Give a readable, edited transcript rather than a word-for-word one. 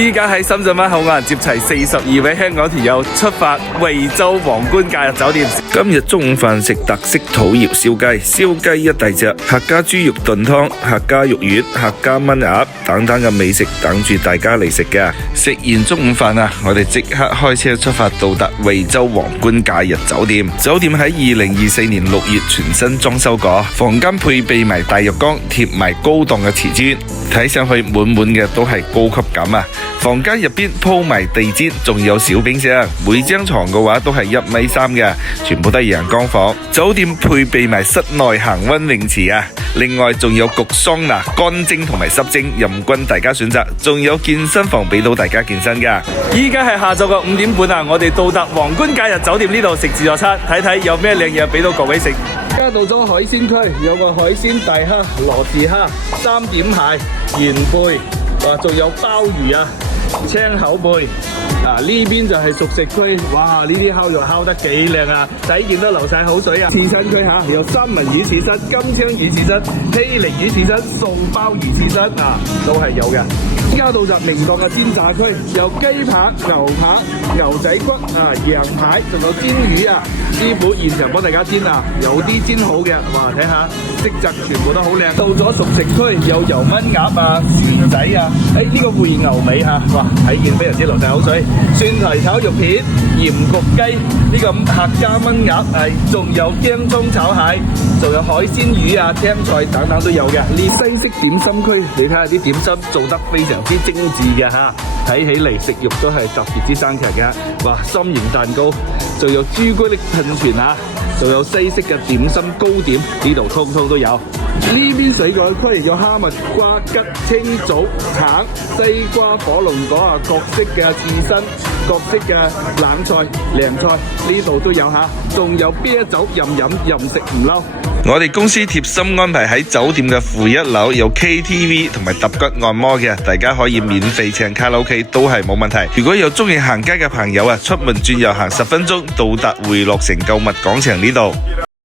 依家喺深圳灣口岸接齊42位香港團友出發惠州皇冠假日酒店。今日中午飯食特色土窯燒雞，燒雞一大隻，客家豬肉燉湯、客家肉丸、客家炆鴨等等嘅美食等住大家嚟食嘅。食完中午飯啊，我哋即刻開車出發到達惠州皇冠假日酒店。酒店喺2024年6月全新裝修過，房間配備埋大浴缸，貼埋高檔嘅瓷磚，睇上去滿滿嘅都係高級感啊！房間入邊鋪埋地氈，仲有小冰箱，每張床嘅話都係1.3米嘅，全部都係陽光房。酒店配備埋室內恆溫泳池啊，另外仲有焗桑拿、乾蒸同埋濕蒸，任君大家選擇。仲有健身房俾到大家健身噶。依家係下晝嘅5點半啊，我哋到達皇冠假日酒店呢度食自助餐，睇睇有咩靚嘢俾到各位食。而家到咗海鮮區，有個海鮮大蝦、羅氏蝦、3點蟹、元貝，哇，仲有鮑魚啊！青口貝啊，呢邊就係熟食區，哇！呢啲烤肉烤得幾靚啊，睇見都流晒口水啊！刺身區吓，有三文魚刺身、金槍魚刺身、霹靂魚刺身、素鮑魚刺身啊，都係有嘅。依家到就明確嘅煎炸區，有雞扒、牛扒、牛仔骨啊、羊排，仲有煎魚啊！師傅現場幫大家煎啊，有啲煎好嘅，哇！睇下色澤全部都好靚。到咗熟食區，有油炆鴨啊、蒜仔啊，呢個燴牛尾嚇，哇！睇見非常之流晒口水。蒜頭炒肉片、鹽焗雞，呢個客家炆鴨係，仲有薑葱炒蟹，仲有海鮮魚啊、青菜等等都有嘅。呢西式點心區，你睇下啲點心做得非常之精緻嘅嚇，睇起嚟食慾都係特別之生強嘅。哇！心形蛋糕，仲有朱古力噴泉啊，仲有西式嘅點心糕點，呢度通通都有。呢邊水果區有哈密瓜、桔、青棗、橙、西瓜、火龍果啊，各式嘅刺身、各式嘅冷菜、涼菜，呢度都有吓，仲有啤酒任飲，任食唔嬲。我哋公司貼心安排喺酒店嘅負1樓有 KTV 同埋揼骨按摩嘅，大家可以免費唱卡拉 OK 都係冇問題。如果有中意行街嘅朋友啊，出門轉右行10分鐘到達匯樂城購物廣場呢度。